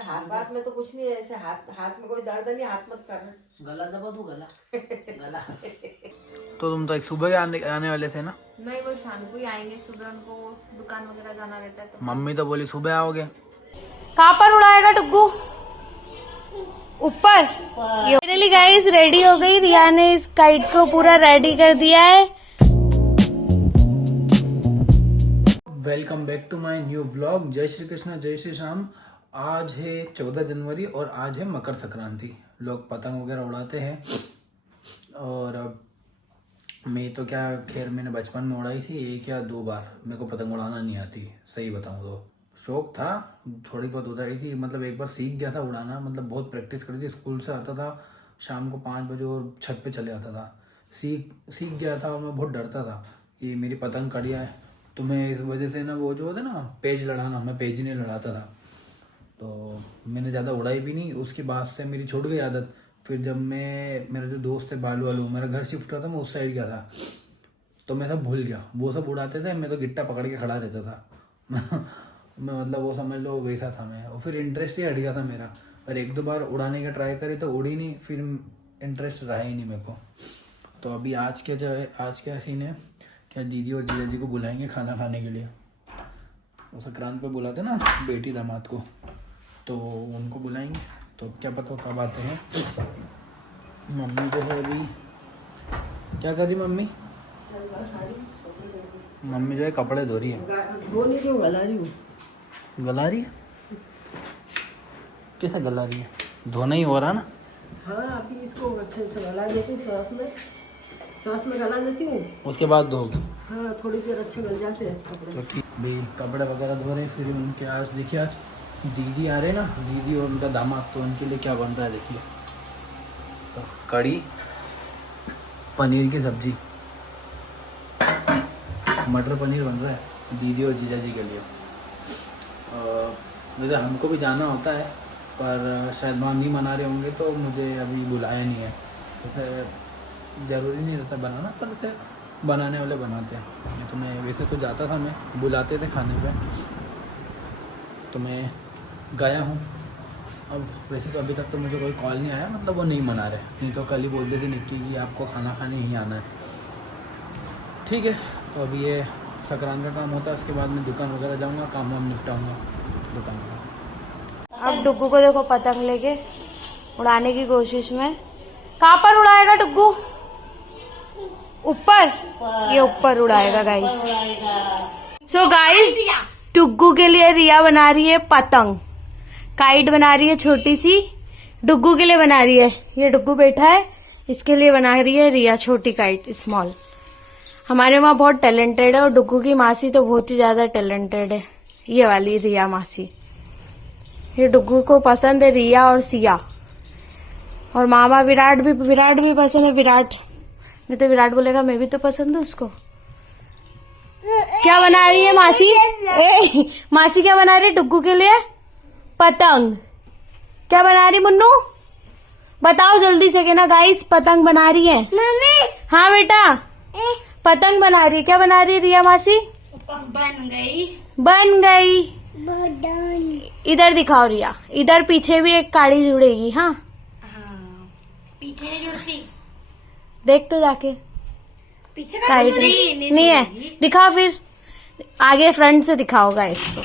हाथ में तो कुछ नहीं है, ऐसे हाथ में कोई दर्द नहीं, हाथ मत कर। गला दबा तू, गला गला। तो तुम तो एक सुबह आने वाले थे ना? नहीं, वो शाम को ही आएंगे, सुबह उनको दुकान वगैरह जाना रहता है तो। मम्मी तो बोली सुबह आओगे। कहाँ पर उड़ाएगा टुग्गू? ऊपर। फाइनली गाइस रेडी हो गई, रिया ने इस काइट को पूरा रेडी कर दिया है। Welcome back to my new vlog. जय श्री कृष्ण, जय श्री श्याम। आज है 14 जनवरी और आज है मकर संक्रांति। लोग पतंग वगैरह उड़ाते हैं और मैं तो क्या, खैर मैंने बचपन में उड़ाई थी 1 या 2 बार। मेरे को पतंग उड़ाना नहीं आती, सही बताऊँ तो। शौक था, थोड़ी बहुत उड़ाई थी, मतलब एक बार सीख गया था उड़ाना, मतलब बहुत प्रैक्टिस करी थी। स्कूल से आता था शाम को 5 बजे और छत पे चले आता था। सीख गया था और मैं बहुत डरता था कि मेरी पतंग कड़िया है, तो मैं इस वजह से ना वो जो होता है ना पेज लड़ाना, मैं पेज ही नहीं लड़ाता था। तो मैंने ज़्यादा उड़ाई भी नहीं। उसके बाद से मेरी छूट गई आदत। फिर जब मेरा जो दोस्त है बालू वालू, मेरा घर शिफ्ट हुआ था, मैं उस साइड गया था, तो मैं सब भूल गया। वो सब उड़ाते थे, मैं तो गिट्टा पकड़ के खड़ा रहता था। मैं मतलब वो समझ लो वैसा था मैं। और फिर इंटरेस्ट ही हट गया था मेरा। और 1-2 बार उड़ाने का ट्राई करे तो उड़ी नहीं, फिर इंटरेस्ट रहा ही नहीं मेरे को। तो अभी आज क्या सीन है, क्या दीदी और जीजा जी को बुलाएंगे खाना खाने के लिए। वो संक्रांत पे बुलाते ना बेटी दामाद को, तो उनको बुलाएंगे। तो क्या पता कब आते हैं। मम्मी जो है अभी क्या कर रही मम्मी जो है कपड़े धो रही है। गला रही हूँ। गला रही है? कैसे गला रही है? धोना ही हो रहा ना? हाँ, अभी इसको अच्छे से गला देती हूँ, साथ में गला देती हूँ। उसके बाद धोगी? हाँ, थोड़ी देर अच्छे गल जाते हैं कपड़े। तो ठीक भाई, कपड़े वगैरह धो रहे हैं। फिर उनके आज देखिए, आज दीदी आ रहे ना, दीदी और उनका दामाद, तो उनके लिए क्या बन रहा है देखिए। तो कड़ी, पनीर की सब्जी, मटर पनीर बन रहा है दीदी और जीजा जी के लिए। वैसे हमको भी जाना होता है, पर शायद वहाँ नहीं मना रहे होंगे, तो मुझे अभी बुलाया नहीं है। वैसे ज़रूरी नहीं रहता बनाना, पर वैसे बनाने वाले बनाते हैं। तो मैं वैसे तो जाता था, मैं बुलाते थे खाने पे, तो मैं गया हूँ। अब वैसे तो अभी तक तो मुझे कोई कॉल नहीं आया, मतलब वो नहीं मना रहे, नहीं तो कल ही बोल देती निक्की कि आपको खाना खाने ही आना है। ठीक है, तो अभी ये संक्रांत का काम होता है, उसके बाद मैं दुकान वगैरह जाऊँगा, काम वाम निपटाऊँगा दुकान का। अब डुग्गू को देखो पतंग लेके उड़ाने की कोशिश में। कहाँ पर उड़ाएगा डुग्गू? ऊपर। ये ऊपर उड़ाएगा गाइस। सो गाइस, डुग्गू के लिए रिया बना रही है पतंग, काइट बना रही है छोटी सी, डुग्गू के लिए बना रही है। ये डुग्गू बैठा है, इसके लिए बना रही है रिया छोटी काइट, स्मॉल। हमारे वहाँ बहुत टैलेंटेड है और डुग्गू की मासी तो बहुत ही ज्यादा टैलेंटेड है, ये वाली रिया मासी। ये डुग्गू को पसंद है रिया और सिया, और मामा विराट भी पसंद है। विराट नहीं तो विराट बोलेगा मैं भी तो पसंद हूँ उसको। क्या बना रही है मासी? मासी क्या बना रही है डुग्गू के लिए? पतंग। क्या बना रही मुन्नू? बताओ जल्दी से, कहना गाइस पतंग बना रही है। मम्मी। हाँ बेटा, पतंग बना रही है। क्या बना रही है रिया मासी? बन गई। इधर दिखाओ रिया, इधर पीछे भी एक काड़ी जुड़ेगी। हाँ, पीछे नहीं जुड़ती, देख तो जाके पीछे काइट नहीं है, दिखा फिर आगे फ्रंट से दिखाओगा इसको।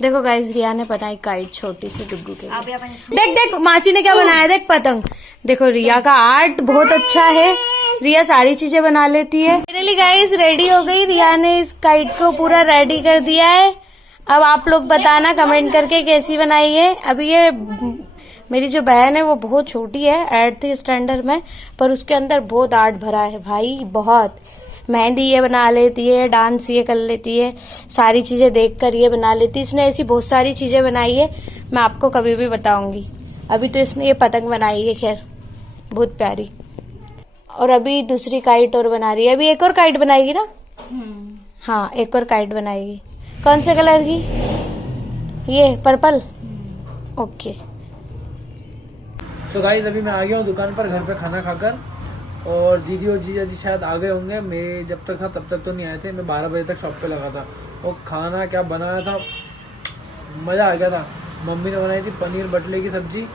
देखो गाइस, रिया ने बनाई काइट छोटी सी डुग्गू के लिए। देख मासी ने क्या बनाया, देख पतंग। देखो रिया का आर्ट बहुत अच्छा है, रिया सारी चीजें बना लेती है। फाइनली गाइस रेडी हो गई, रिया ने इस काइट को पूरा रेडी कर दिया है। अब आप लोग बताना कमेंट करके कैसी बनाई है। अभी ये मेरी जो बहन है वो बहुत छोटी है, 8th स्टैंडर्ड में, पर उसके अंदर बहुत आर्ट भरा है भाई, बहुत। मेहंदी ये बना लेती है, डांस ये कर लेती है, सारी चीजें देखकर ये बना लेती है। इसने ऐसी बहुत सारी चीजें बनाई है, मैं आपको कभी भी बताऊंगी। अभी तो इसने ये पतंग बनाई है, खैर बहुत प्यारी। और अभी दूसरी काइट और बना रही है। अभी एक और काइट बनाएगी ना? हाँ, एक और काइट बनाएगी। कौन से कलर की? ये पर्पल। ओके। तो गाइस अभी मैं आ गया हूँ दुकान पर, घर पे खाना खाकर। और दीदी और जीजा जी शायद आ गए होंगे, मैं जब तक था तब तक तो नहीं आए थे। मैं 12 बजे तक शॉप पे लगा था। और खाना क्या बनाया था, मज़ा आ गया था। मम्मी ने बनाई थी पनीर बटले की सब्जी,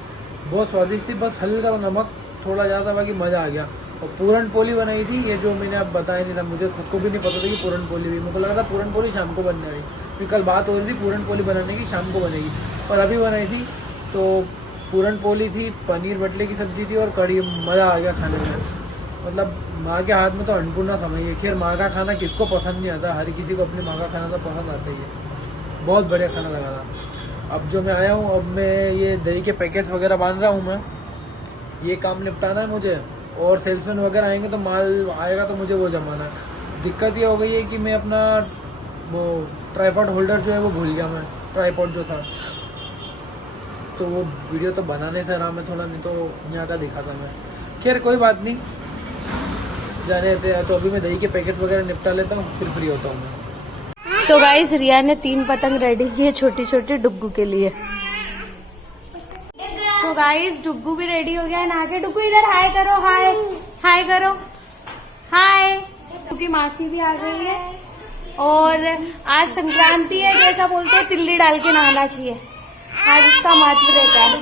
बहुत स्वादिष्ट थी, बस हल्का सा नमक थोड़ा ज़्यादा, बाकी मज़ा आ गया। और पूरन पोली बनाई थी, ये जो मैंने अब बताया नहीं था, मुझे खुद को भी नहीं पता था कि पूरन पोली भी, मुझे को लगा था पूरन पोली शाम को बनने वाली, फिर कल बात हो रही थी पूरन पोली बनाने की, शाम को बनेगी, और अभी बनाई थी। तो पूरन पोली थी, पनीर बटले की सब्ज़ी थी और कढ़ी, मज़ा आ गया खाने में। मतलब माँ के हाथ में तो अन्नपूर्णा समझिए। खैर माँ का खाना किसको पसंद नहीं आता, हर किसी को अपनी माँ का खाना तो पसंद आता ही है। बहुत बढ़िया खाना लगा था। अब जो मैं आया हूँ, अब मैं ये दही के पैकेट्स वगैरह बांध रहा हूँ, मैं ये काम निपटाना है मुझे, और सेल्समैन वगैरह आएंगे तो माल आएगा तो मुझे वो जमाना है। दिक्कत ये हो गई है कि मैं अपना वो ट्राईपॉड होल्डर जो है वो भूल गया, मैं ट्राईपॉड जो था, तो वो वीडियो तो बनाने से रहा मैं थोड़ा, नहीं तो यहाँ का दिखा था मैं। खैर कोई बात नहीं, जाने देते हैं। तो अभी मैं दही के पैकेट वगैरह निपटा लेता हूँ, फिर फ्री होता हूँ मैं। सो गाइस, रिया ने 3 पतंग रेडी की है छोटी छोटी डुग्गू के लिए। सो गाइस, डुग्गू भी रेडी हो गया है नहा के। डुग्गू इधर हाय करो, हाय हाय करो, हाय। क्योंकि मासी भी आ गई है और आज संक्रांति है, जैसा बोलते हैं तिल्ली डाल के नहाना चाहिए, आज इसका महत्व रहता है।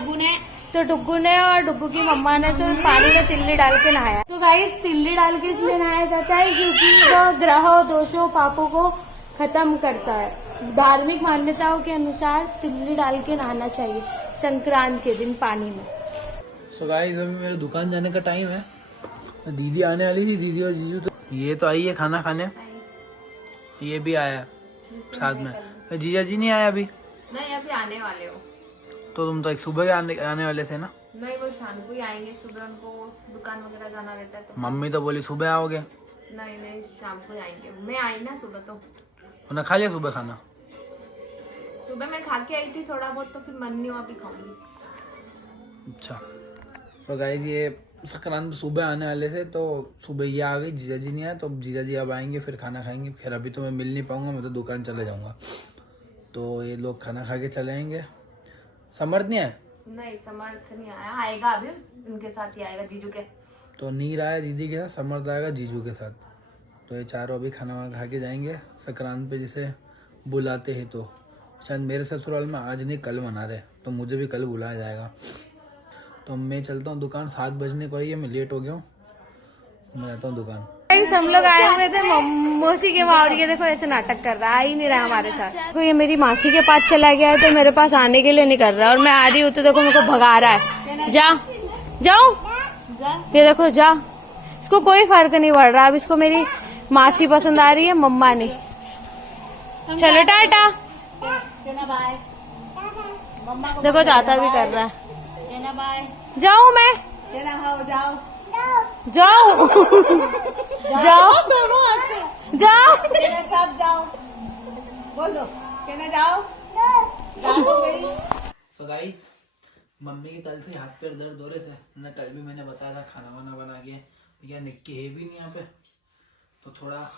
डुग्गू ने और डुग्गू की मम्मा ने तो पानी में तिल्ली डाल के नहाया। तो गाइस, तिल्ली डाल के इसलिए नहाया जाता है क्योंकि वो ग्रहों, दोषों, पापों को खत्म करता है। धार्मिक मान्यताओं के अनुसार तिल्ली डाल के नहाना चाहिए संक्रांति के दिन पानी में। सो गाइस, अभी मेरे दुकान जाने का टाइम है। दीदी आने वाली थी, दीदी और जीजू। तो ये तो आई है खाना खाने, ये भी आया साथ में। जीजा जी नहीं आया अभी? नहीं, अभी आने वाले हो। तो तुम तो एक सुबह के आने वाले थे ना? नहीं, वो शाम को ही आएंगे, सुबह उनको दुकान वगैरह जाना रहता है तो। मम्मी तो बोली सुबह आओगे। नहीं नहीं, शाम को ही आएंगे। मैं आई ना सुबह, तो उन्हें खा लिया सुबह खाना? सुबह मैं खा के आई थी थोड़ा बहुत, तो फिर मन नहीं हुआ, अभी खाऊंगी। अच्छा, तो गाइस ये संक्रांत सुबह आने वाले थे, तो सुबह ये आ गई, जीजा जी नहीं आए, तो जीजा जी अब आएंगे फिर खाना खाएंगे। खैर अभी तो मैं मिल नहीं पाऊंगा, मैं तो दुकान चले जाऊंगा, तो ये लोग खाना खा के चले आएंगे। समर्थ नहीं आया? नहीं, समर्थ नहीं आया, आएगा अभी, उनके साथ ही आएगा, जीजू के। तो नीर आया दीदी के साथ, समर्थ आएगा जीजू के साथ, तो ये चारों अभी खाना वाना खा के जाएंगे। संक्रांत पे जिसे बुलाते हैं, तो शायद मेरे ससुराल में आज नहीं कल मना रहे, तो मुझे भी कल बुलाया जाएगा। तो मैं चलता हूँ दुकान, 7 बजने को ही है, मैं लेट हो गया हूँ, मैं जाता हूँ दुकान। हम लोग आए हुए थे मौसी के वहाँ, और ये देखो ऐसे नाटक कर रहा है, आ ही नहीं रहा हमारे साथ। तो ये मेरी मासी के पास चला गया है, तो मेरे पास आने के लिए नहीं कर रहा, और मैं आ रही हूँ तो देखो मेरे को भगा रहा है। जा, जाओ, ये देखो जा, इसको कोई फर्क नहीं पड़ रहा। अब इसको मेरी मासी पसंद आ रही है, मम्मा नहीं। चलो टाटा। देखो चाचा भी कर रहा है। जाऊँ मैं? जाओ जाओ दोनों हाथ से जाओ, सब जाओ, बोलो कहना जाओ। सो गाइस, मम्मी के कल से हाथ पैर दर्द हो रहे थे ना, कल भी मैंने बताया था खाना वाना बना के, भैया निक्की है भी नहीं यहाँ पे, तो थोड़ा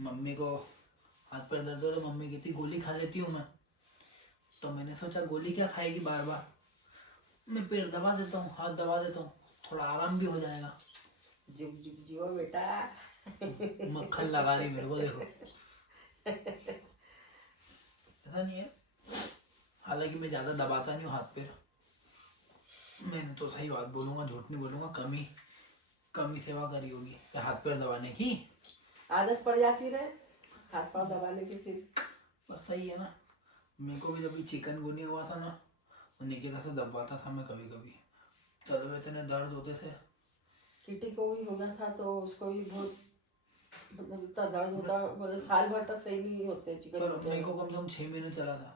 मम्मी को हाथ पैर दर्द हो रहे। मम्मी कहती गोली खा लेती हूँ मैं, तो मैंने सोचा गोली क्या खाएगी बार बार, मैं पैर दबा देता हूँ, हाथ दबा देता हूँ, थोड़ा आराम भी हो जाएगा। जियो बेटा, मक्खन लगा रही मेरे को, देखो ऐसा नहीं है, हालांकि मैं ज्यादा दबाता नहीं हूँ हाथ पैर, मैंने तो सही बात बोलूंगा, झूठ नहीं बोलूंगा, कम ही सेवा करी होगी हाथ पैर दबाने की, आदत पड़ जाती रहे हाथ पाँव दबाने की, फिर बस सही है ना। मेरे को भी जब चिकन गुनी हुआ था ना, तो निकिता से दबाता था मैं कभी कभी, चलो इतने दर्द होते थे। किटी को भी हो गया था, तो उसको भी बहुत मतलब इतना दर्द होता, मतलब साल भर तक सही नहीं होते चिकन। मेरे को कम से कम 6 महीने चला था,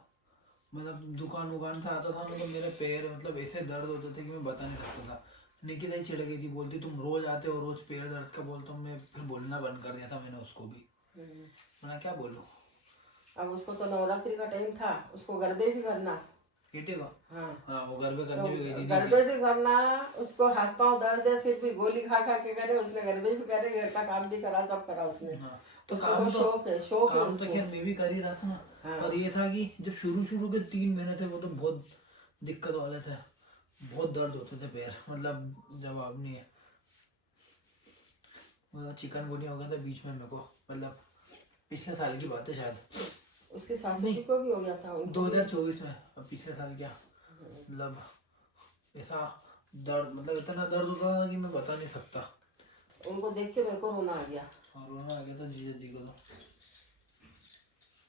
मतलब दुकान से आता था, मतलब मेरे पैर मतलब ऐसे दर्द होते थे कि मैं बता नहीं सकता था। निकिता ही चिढ़ गई थी, बोलती तुम रोज आते हो, रोज पैर दर्द का बोलता हूँ। मैं फिर बोलना बंद कर दिया था मैंने उसको भी, मैं क्या बोलूँ। अब उसको तो नवरात्रि का टाइम था, उसको गरबे भी करना, बेटे को हाँ वो गरबे करने भी गई थी, गरबे भी करना, उसको हाथ पाँव दर्द है, फिर भी गोली खा के करे, उसने गरबे भी करे, घर का काम भी करा, सब करा उसने। तो उसको काम शौक है काम तो खैर मैं भी कर ही रहा था ना, पर ये था कि जब शुरू के 3 महीने थे, वो तो बहुत दिक्कत वाले थे, बहुत दर्द होते थे पैर, मतलब जवाब नहीं है। चिकन गुनिया हो गया था बीच में मेरे को, मतलब पिछले साल की बात है शायद, उसके सासू जी को भी हो गया था उनको। 2024 में, अब पिछले साल क्या, मतलब ऐसा दर्द, मतलब इतना दर्द होता था कि मैं बता नहीं सकता। उनको देख के मेरे को रोना आ गया। और रोना आ गया था जीजा जी को तो।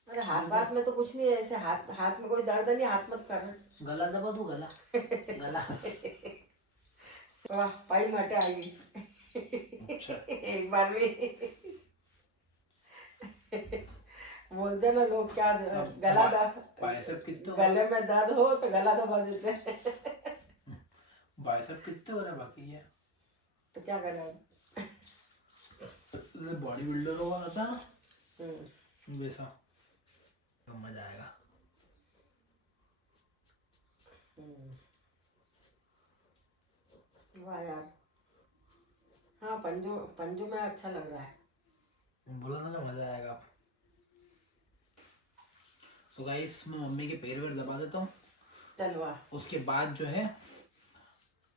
अरे हाथ में तो कुछ नहीं है, ऐसे हाथ में कोई दर्द नहीं, हाथ मत कर। गला दबा दू, गला गला। वाह पाई माटे आ गई। अच्छा। एक बार भी बोलते ना लोग क्या गला बाइसेप कितने गले में दर्द हो तो गला दबा देते हैं। बाइसेप कितने हो रहे हैं बाकी है तो क्या करें। बॉडी बिल्डर होगा रहता है ना हम्म। वैसा, तो मजा आएगा। वाह यार, हाँ पंजो में अच्छा लग रहा है। बोला था ना मजा आएगा। तो गाइस मैं मम्मी के पैर वैर दबा देता हूँ, चलवा उसके बाद जो है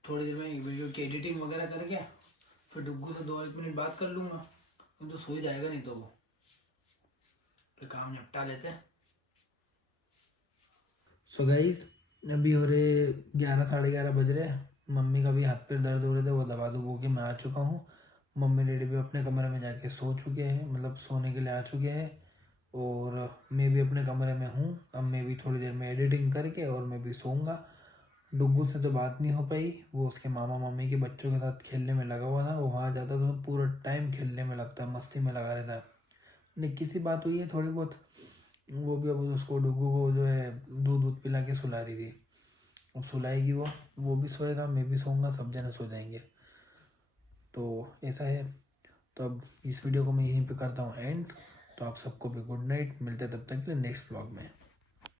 थोड़ी देर में वीडियो की एडिटिंग वगैरह करके फिर डुग्गू से 2-1 मिनट बात कर लूँगा, तो सो ही जाएगा नहीं तो वो, तो काम निपटा लेते हैं। सो गाइस अभी हो रहे 11-11:30 बज रहे हैं। मम्मी का भी हाथ पैर दर्द हो रहे थे, वो दबा दबो के मैं आ चुका हूँ। मम्मी डैडी भी अपने कमरे में जाके सो चुके हैं, मतलब सोने के लिए आ चुके हैं, और मैं भी अपने कमरे में हूँ। अब मैं भी थोड़ी देर में एडिटिंग करके और मैं भी सोऊंगा। डुग्गू से तो बात नहीं हो पाई, वो उसके मामा मामी के बच्चों के साथ खेलने में लगा हुआ था। वो वहाँ जाता था तो पूरा टाइम खेलने में लगता है, मस्ती में लगा रहता है। निक्की सी बात हुई है थोड़ी बहुत, वो भी अब उसको डुग्गू को जो है दूध पिला के सुला रही थी। अब सुलाएगी वो भी सोएगा, मैं भी सोऊंगा, सब जने सो जाएंगे। तो ऐसा है। तो अब इस वीडियो को मैं यहीं पे करता हूँ एंड। तो आप सबको भी गुड नाइट, मिलते तब तक के लिए नेक्स्ट व्लॉग में।